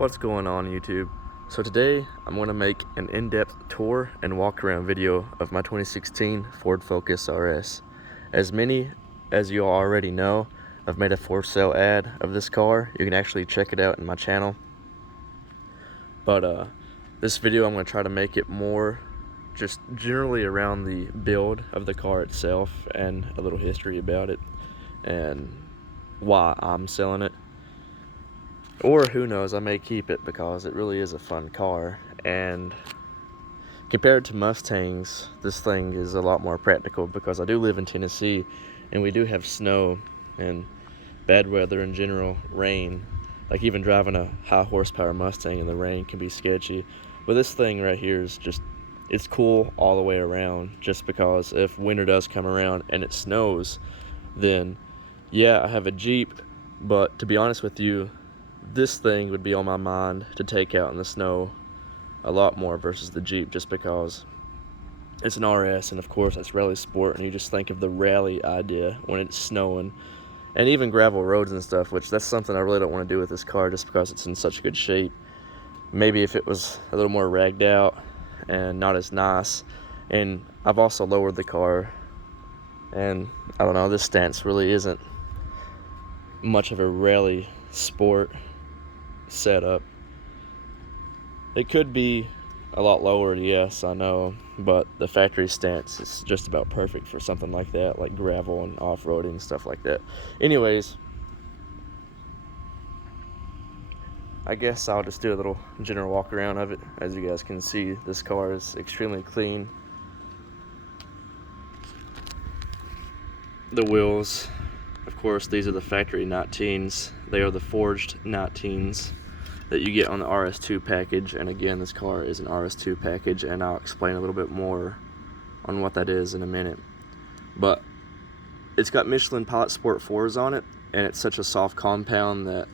What's going on YouTube? So today I'm going to make an in-depth tour and walk around video of my 2016 Ford Focus RS. As many as you already know, I've made a for sale ad of this car. You can actually check it out in my channel. But this video I'm going to try to make it more just generally around the build of the car itself and a little history about it and why I'm selling it. Or who knows, I may keep it because it really is a fun car, and compared to Mustangs, this thing is a lot more practical because I do live in Tennessee and we do have snow and bad weather in general, rain. Like even driving a high horsepower Mustang in the rain can be sketchy. But this thing right here is just, it's cool all the way around, just because if winter does come around and it snows, then yeah, I have a Jeep, but to be honest with you, this thing would be on my mind to take out in the snow a lot more versus the Jeep, just because it's an RS and of course it's rally sport, and you just think of the rally idea when it's snowing and even gravel roads and stuff, which that's something I really don't want to do with this car just because it's in such good shape. Maybe if it was a little more ragged out and not as nice. And I've also lowered the car, and I don't know, this stance really isn't much of a rally sport setup. It could be a lot lower, yes, I know, but the factory stance is just about perfect for something like that, like gravel and off-roading and stuff like that. Anyways, I guess I'll just do a little general walk around of it. As you guys can see, this car is extremely clean. The wheels, of course, these are the factory 19s. They are the forged 19s that you get on the RS2 package, and again, this car is an RS2 package, and I'll explain a little bit more on what that is in a minute. But it's got Michelin Pilot Sport 4s on it, and it's such a soft compound that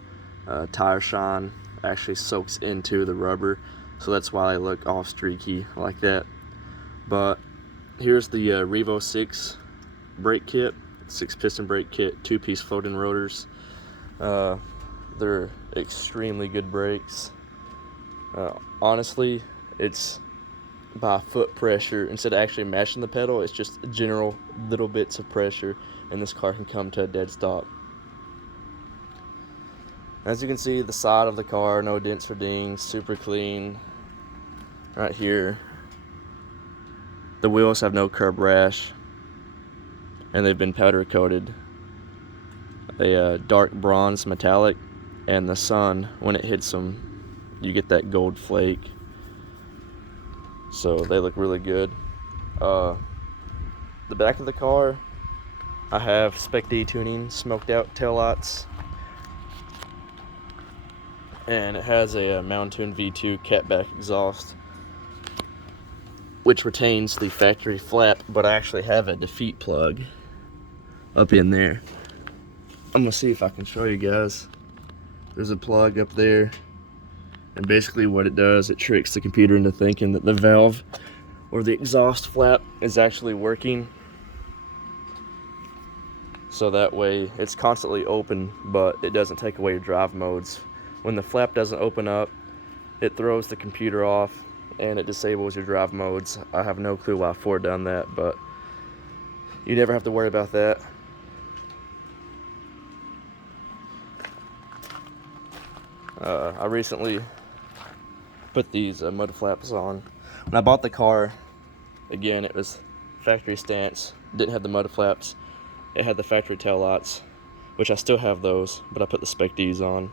tire shine actually soaks into the rubber, so that's why they look all streaky like that. But here's the Revo 6 brake kit, 6-piston brake kit, 2-piece floating rotors. They're extremely good brakes. Honestly, it's by foot pressure. Instead of actually mashing the pedal, it's just general little bits of pressure, and this car can come to a dead stop. As you can see, the side of the car, no dents or dings, super clean. Right here, the wheels have no curb rash, and they've been powder coated a dark bronze metallic, and the sun, when it hits them, you get that gold flake, so they look really good. The back of the car, I have Spec D tuning, smoked out taillights, and it has a Mountain V2 catback exhaust, which retains the factory flap, but I actually have a defeat plug up in there. I'm gonna see if I can show you guys. There's a plug up there, and basically what it does, it tricks the computer into thinking that the valve or the exhaust flap is actually working, so that way it's constantly open, but it doesn't take away your drive modes. When the flap doesn't open up, it throws the computer off and it disables your drive modes. I have no clue why Ford done that, but you never have to worry about that. I recently put these mud flaps on. When I bought the car, again, it was factory stance, didn't have the mud flaps. It had the factory tail lights, which I still have those, but I put the Spec Ds on.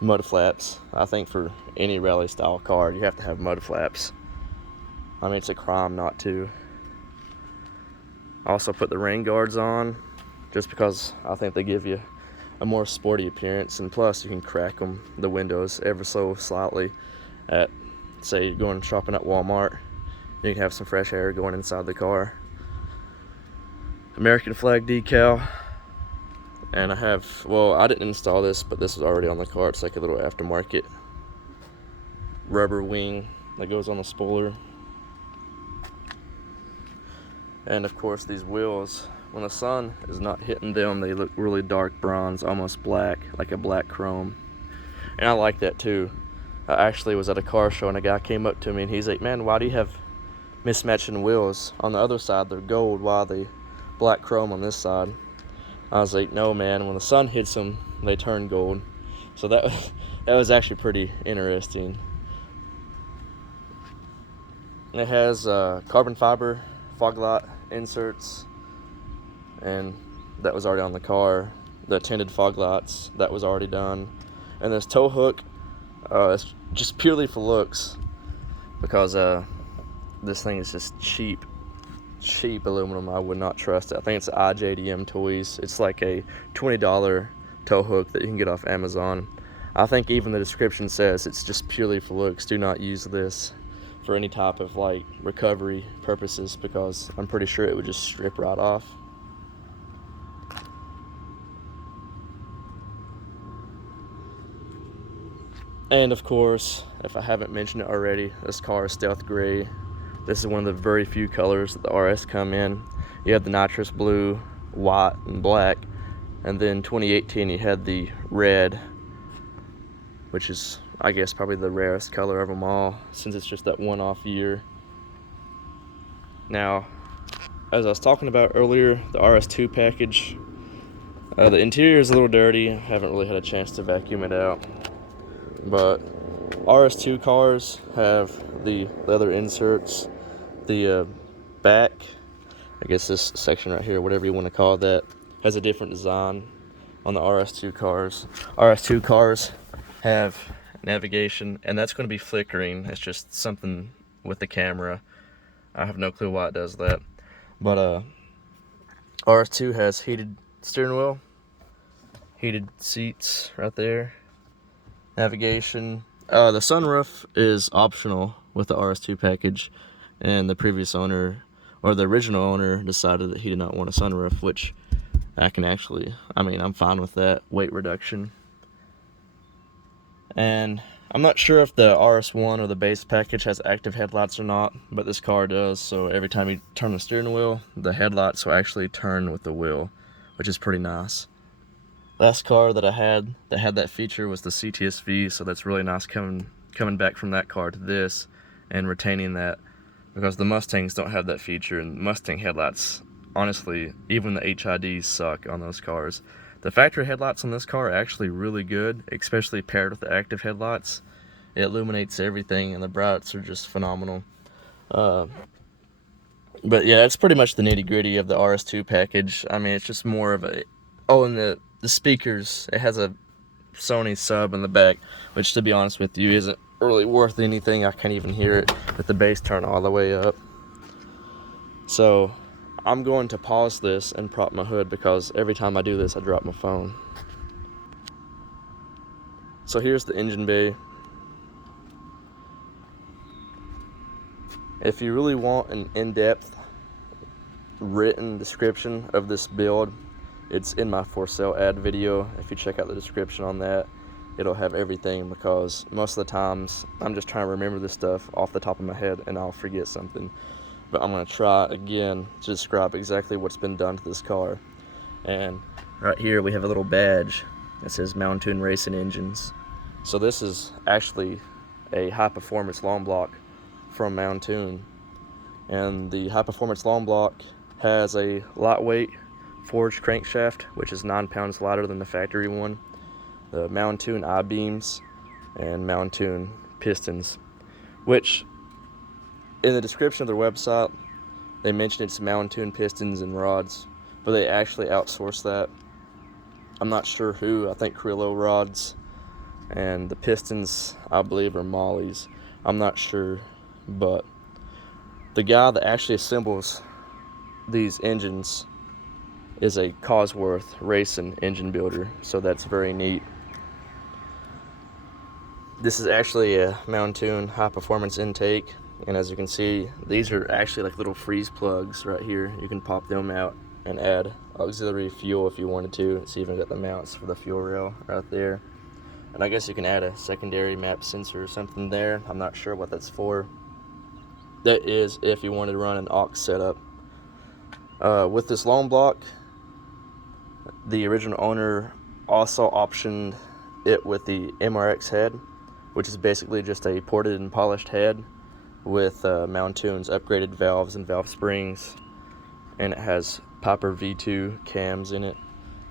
Mud flaps, I think for any rally style car, you have to have mud flaps. I mean, it's a crime not to. I also put the rain guards on, just because I think they give you a more sporty appearance, and plus you can crack the windows ever so slightly at, say, you're going shopping at Walmart. You can have some fresh air going inside the car. American flag decal, and I have, well, I didn't install this, but this was already on the car. It's like a little aftermarket rubber wing that goes on the spoiler. And of course, these wheels, when the sun is not hitting them, they look really dark bronze, almost black, like a black chrome. And I like that too. I actually was at a car show and a guy came up to me and he's like, man, why do you have mismatching wheels? On the other side they're gold, why the black chrome on this side? I was like, no man, when the sun hits them they turn gold. So that was actually pretty interesting. It has carbon fiber fog light inserts, and that was already on the car. The tinted fog lights, that was already done. And this tow hook, it's just purely for looks, because this thing is just cheap aluminum. I would not trust it. I think it's IJDM Toys. It's like a $20 tow hook that you can get off Amazon. I think even the description says it's just purely for looks. Do not use this for any type of like recovery purposes, because I'm pretty sure it would just strip right off. And of course, if I haven't mentioned it already, this car is stealth gray. This is one of the very few colors that the RS come in. You have the nitrous blue, white, and black. And then 2018 you had the red, which is, I guess, probably the rarest color of them all, since it's just that one-off year. Now, as I was talking about earlier, the RS2 package, the interior is a little dirty. I haven't really had a chance to vacuum it out. But RS2 cars have the leather inserts. The back, I guess this section right here, whatever you want to call that, has a different design on the RS2 cars. RS2 cars have navigation, and that's going to be flickering. It's just something with the camera. I have no clue why it does that. But RS2 has heated steering wheel, heated seats right there, navigation. The sunroof is optional with the RS2 package, and the previous owner, or the original owner, decided that he did not want a sunroof, which I can actually, I'm fine with that. Weight reduction. And I'm not sure if the RS1 or the base package has active headlights or not, but this car does. So every time you turn the steering wheel, the headlights will actually turn with the wheel, which is pretty nice. Last car that I had that had that feature was the CTS-V, so that's really nice coming back from that car to this and retaining that, because the Mustangs don't have that feature, and Mustang headlights, honestly, even the HIDs suck on those cars. The factory headlights on this car are actually really good, especially paired with the active headlights. It illuminates everything, and the brights are just phenomenal. But yeah, it's pretty much the nitty-gritty of the RS2 package. It's just more of a... Oh, and the speakers, it has a Sony sub in the back, which, to be honest with you, isn't really worth anything. I can't even hear it with the bass turned all the way up. So I'm going to pause this and prop my hood, because every time I do this I drop my phone. So here's the engine bay. If you really want an in-depth written description of this build, it's in my for sale ad video. If you check out the description on that, it'll have everything, because most of the times I'm just trying to remember this stuff off the top of my head and I'll forget something. But I'm going to try again to describe exactly what's been done to this car. And right here we have a little badge that says Mountoon Racing Engines. So this is actually a high performance long block from Mountoon. And the high performance long block has a lightweight forged crankshaft, which is 9 pounds lighter than the factory one, the Mountoon I-beams, and Mountoon pistons, which in the description of their website they mention it's Mountoon pistons and rods, but they actually outsource that. I'm not sure who. I think Crillo rods, and the pistons I believe are Molly's. I'm not sure, but the guy that actually assembles these engines is a Cosworth Racing engine builder, so that's very neat. This is actually a Mountoon high performance intake, and as you can see, these are actually like little freeze plugs right here. You can pop them out and add auxiliary fuel if you wanted to. It's even got the mounts for the fuel rail right there, and I guess you can add a secondary map sensor or something there. I'm not sure what that's for. That is if you wanted to run an aux setup. With this long block, the original owner also optioned it with the MRX head, which is basically just a ported and polished head with Mountoon's upgraded valves and valve springs, and it has Piper V2 cams in it,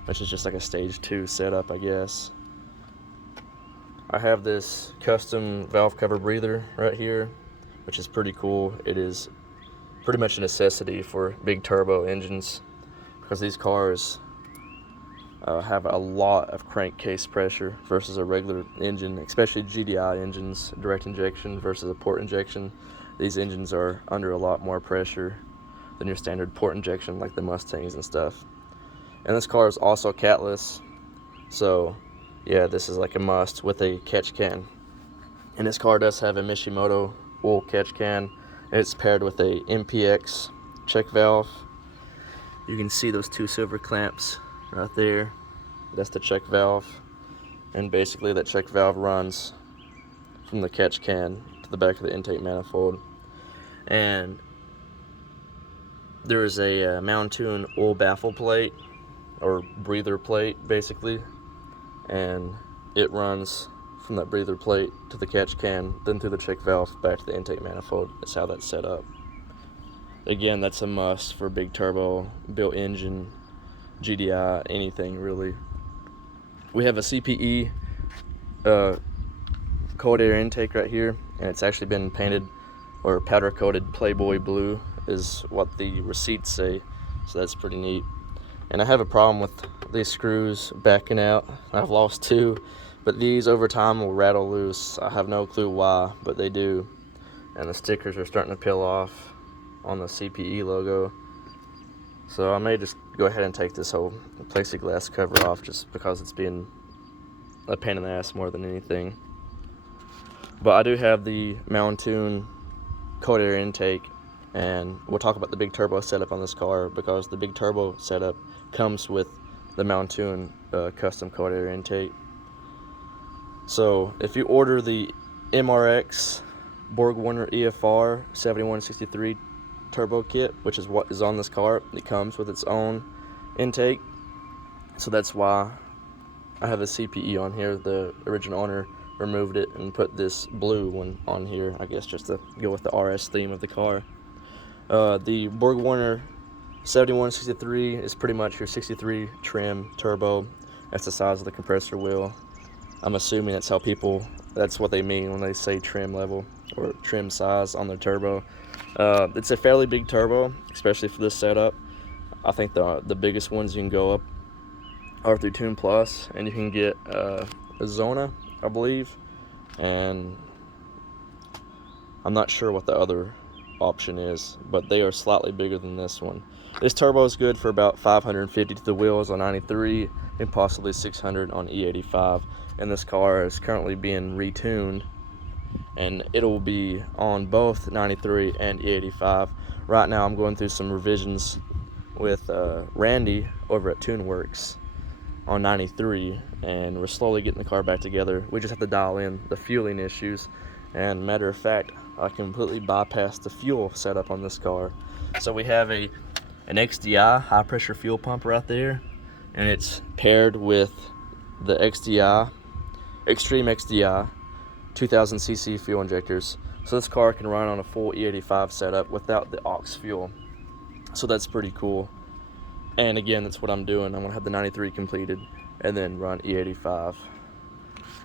which is just like a stage 2 setup, I guess. I have this custom valve cover breather right here, which is pretty cool. It is pretty much a necessity for big turbo engines because these cars have a lot of crankcase pressure versus a regular engine, especially GDI engines, direct injection versus a port injection. These engines are under a lot more pressure than your standard port injection like the Mustangs and stuff. And this car is also catless, so yeah, this is like a must with a catch can. And this car does have a Mishimoto wool catch can, and it's paired with a MPX check valve. You can see those 2 silver clamps right there. That's the check valve, and basically that check valve runs from the catch can to the back of the intake manifold. And there is a Mountoon oil baffle plate, or breather plate basically, and it runs from that breather plate to the catch can, then through the check valve back to the intake manifold. That's how that's set up. Again, that's a must for big turbo, built engine, GDI, anything really. We have a CPE cold air intake right here, and it's actually been painted or powder coated Playboy blue is what the receipts say, so that's pretty neat. And I have a problem with these screws backing out. I've lost 2, but these over time will rattle loose. I have no clue why, but they do. And the stickers are starting to peel off on the CPE logo. So I may just go ahead and take this whole plexiglass cover off just because it's being a pain in the ass more than anything. But I do have the Mountoon cold air intake, and we'll talk about the big turbo setup on this car because the big turbo setup comes with the Mountoon custom cold air intake. So if you order the MRX BorgWarner EFR 7163 turbo kit, which is what is on this car, it comes with its own intake. So that's why I have a CPE on here. The original owner removed it and put this blue one on here, I guess just to go with the RS theme of the car. The BorgWarner 7163 is pretty much your 63 trim turbo. That's the size of the compressor wheel. I'm assuming that's what they mean when they say trim level or trim size on their turbo. It's a fairly big turbo, especially for this setup. I think the biggest ones you can go up are through Tune Plus, and you can get a Zona, I believe, and I'm not sure what the other option is, but they are slightly bigger than this one. This turbo is good for about 550 to the wheels on 93 and possibly 600 on E85, and this car is currently being retuned, and it'll be on both 93 and E85. Right now I'm going through some revisions with Randy over at TuneWorks on 93, and we're slowly getting the car back together. We just have to dial in the fueling issues, and matter of fact, I completely bypassed the fuel setup on this car. So we have an XDI high pressure fuel pump right there, and it's paired with the XDI Extreme XDI 2000cc fuel injectors, so this car can run on a full E85 setup without the aux fuel. So that's pretty cool. And again, that's what I'm doing. I'm gonna have the 93 completed and then run E85.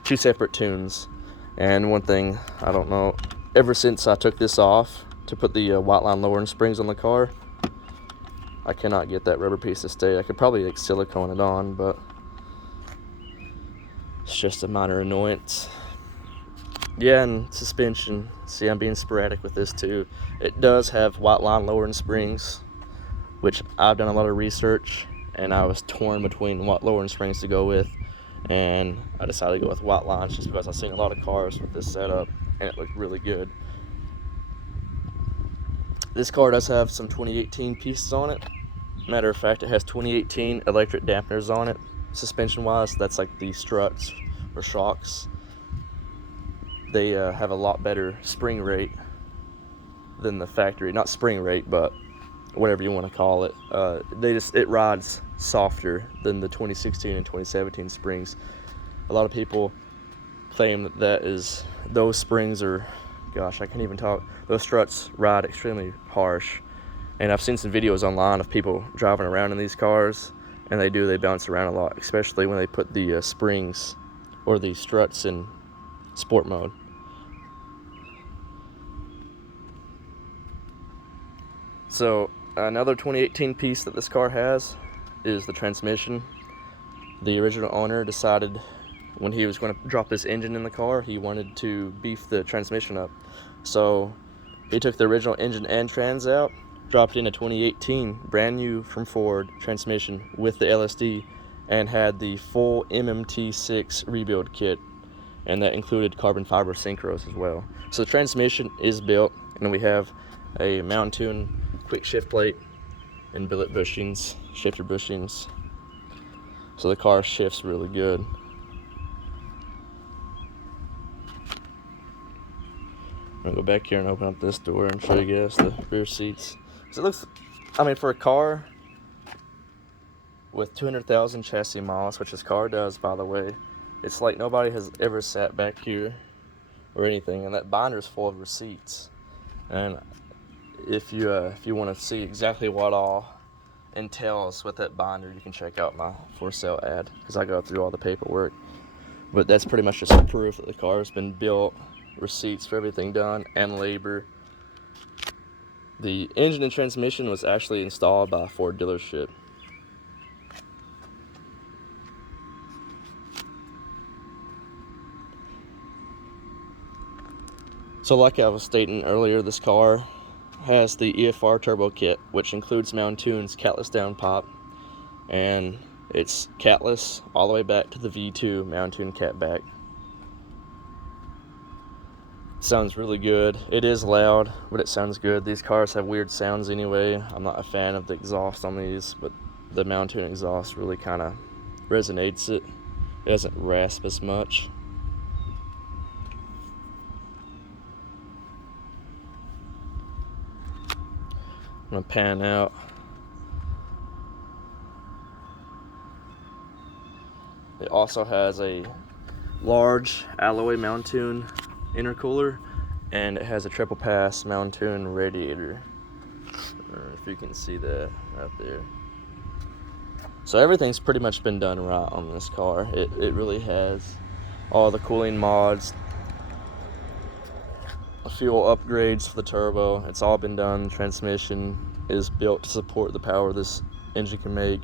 2 separate tunes. And one thing, I don't know, ever since I took this off to put the white line lowering springs on the car, I cannot get that rubber piece to stay. I could probably like silicone it on, but it's just a minor annoyance. Yeah, and suspension. See, I'm being sporadic with this too. It does have white line lowering springs, which I've done a lot of research, and I was torn between what lowering springs to go with, and I decided to go with white lines just because I've seen a lot of cars with this setup, and it looked really good. This car does have some 2018 pieces on it. Matter of fact, it has 2018 electric dampeners on it. Suspension wise, that's like the struts or shocks. They have a lot better spring rate than the factory, not spring rate, but whatever you want to call it. It rides softer than the 2016 and 2017 springs. A lot of people claim that those springs are, gosh, I can't even talk. Those struts ride extremely harsh. And I've seen some videos online of people driving around in these cars, and they bounce around a lot, especially when they put the springs or the struts in sport mode. So another 2018 piece that this car has is the transmission. The original owner decided when he was going to drop this engine in the car, he wanted to beef the transmission up. So he took the original engine and trans out, dropped in a 2018 brand new from Ford transmission with the LSD, and had the full MMT6 rebuild kit, and that included carbon fiber synchros as well. So the transmission is built, and we have a Mountain quick shift plate and billet bushings, shifter bushings. So the car shifts really good. I'm gonna go back here and open up this door and show you guys the rear seats. So it looks, I mean, for a car with 200,000 chassis miles, which this car does, by the way, it's like nobody has ever sat back here or anything. And that binder's full of receipts. And if you want to see exactly what all entails with that binder, you can check out my for sale ad, because I go through all the paperwork. But that's pretty much just proof that the car has been built, receipts for everything done, and labor. The engine and transmission was actually installed by a Ford dealership. So like I was stating earlier, this car has the EFR turbo kit, which includes Mountoon's catless downpipe, and it's catless all the way back to the V2 Mountoon catback. Sounds really good. It is loud, but it sounds good. These cars have weird sounds anyway. I'm not a fan of the exhaust on these, but the Mountoon exhaust really kind of resonates it. It doesn't rasp as much. I'm gonna pan out. It also has a large alloy Mountoon intercooler, and it has a triple pass Mountoon radiator. I don't know if you can see that right there. So everything's pretty much been done right on this car. It really has. All the cooling mods, fuel upgrades for the turbo, it's all been done. The transmission is built to support the power this engine can make.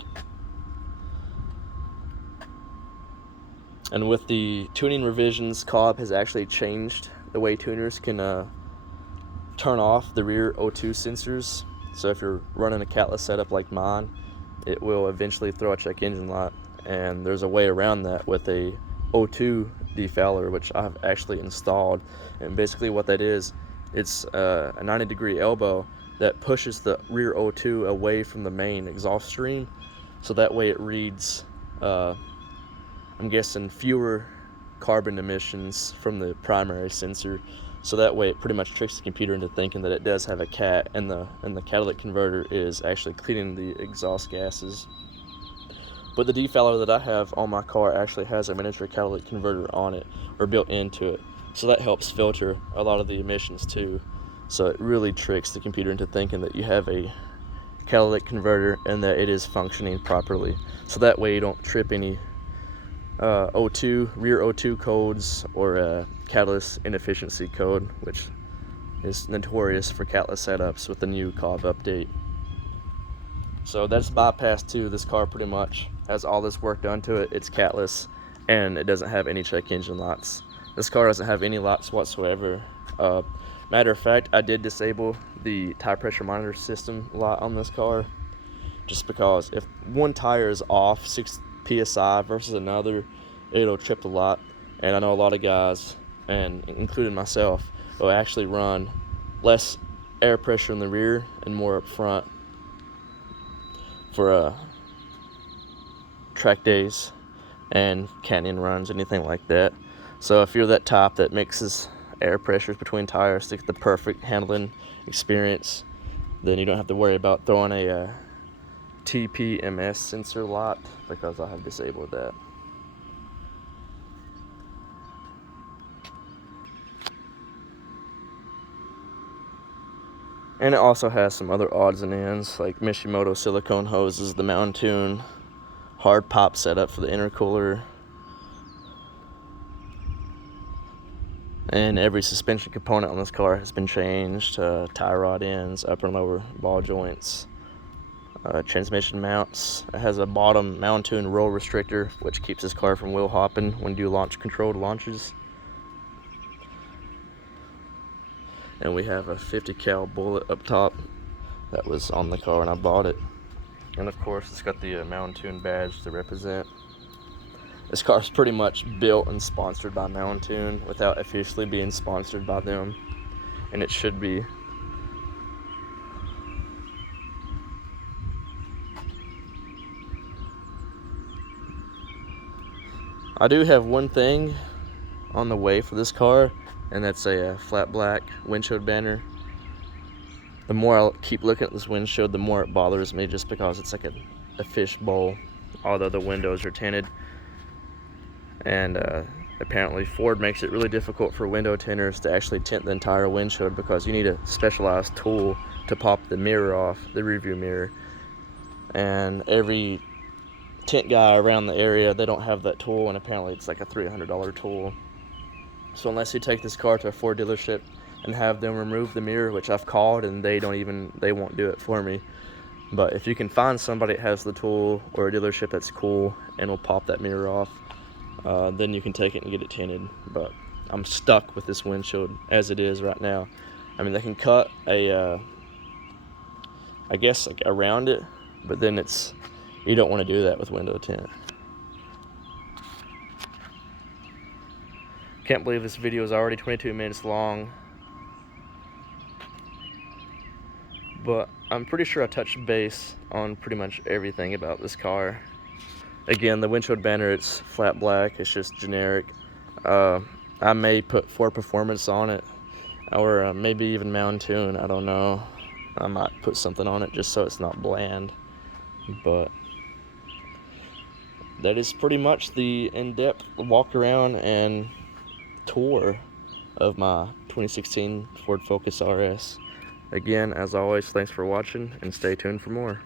And with the tuning revisions, Cobb has actually changed the way tuners can turn off the rear O2 sensors. So if you're running a catless setup like mine, it will eventually throw a check engine light, and there's a way around that with a O2 defouler, which I've actually installed. And basically what that is, it's a 90-degree elbow that pushes the rear O2 away from the main exhaust stream, so that way it reads, I'm guessing, fewer carbon emissions from the primary sensor. So that way it pretty much tricks the computer into thinking that it does have a cat, and the catalytic converter is actually cleaning the exhaust gases. But the defouler that I have on my car actually has a miniature catalytic converter on it, or built into it. So that helps filter a lot of the emissions too. So it really tricks the computer into thinking that you have a catalytic converter and that it is functioning properly. So that way you don't trip any rear O2 codes, or catalyst inefficiency code, which is notorious for catless setups with the new Cobb update. So that's bypass too. This car pretty much has all this work done to it. It's catless, and it doesn't have any check engine lights. This car doesn't have any lights whatsoever. Matter of fact, I did disable the tire pressure monitor system light on this car, just because if one tire is off 6 psi versus another, it'll trip the light. And I know a lot of guys, and including myself, will actually run less air pressure in the rear and more up front for track days and canyon runs, anything like that. So if you're that type that mixes air pressures between tires to get the perfect handling experience, then you don't have to worry about throwing a TPMS sensor light, because I have disabled that. And it also has some other odds and ends, like Mishimoto silicone hoses, the Mountoon hard pop setup for the intercooler, and every suspension component on this car has been changed. Tie rod ends, upper and lower ball joints, transmission mounts. It has a bottom Mountoon roll restrictor, which keeps this car from wheel hopping when you do launch controlled launches. And we have a 50 cal bullet up top that was on the car when I bought it. And of course, it's got the Mountoon badge to represent. This car is pretty much built and sponsored by Mountoon without officially being sponsored by them, and it should be. I do have one thing on the way for this car, and that's a flat black windshield banner. The more I keep looking at this windshield, the more it bothers me, just because it's like a fish bowl, although the windows are tinted. And apparently Ford makes it really difficult for window tinters to actually tint the entire windshield, because you need a specialized tool to pop the mirror off, the rearview mirror. And every tint guy around the area, they don't have that tool, and apparently it's like a $300 tool. So unless you take this car to a Ford dealership and have them remove the mirror, which I've called and they won't do it for me. But if you can find somebody that has the tool, or a dealership that's cool and will pop that mirror off, then you can take it and get it tinted. But I'm stuck with this windshield as it is right now. I mean, they can cut I guess like around it, but then you don't want to do that with window tint. Can't believe this video is already 22 minutes long, but I'm pretty sure I touched base on pretty much everything about this car. Again, the windshield banner, it's flat black, it's just generic. I may put Ford Performance on it, or maybe even Mountoon, I don't know. I might put something on it just so it's not bland. But that is pretty much the in-depth walk around and tour of my 2016 Ford Focus RS. Again, as always, thanks for watching, and stay tuned for more.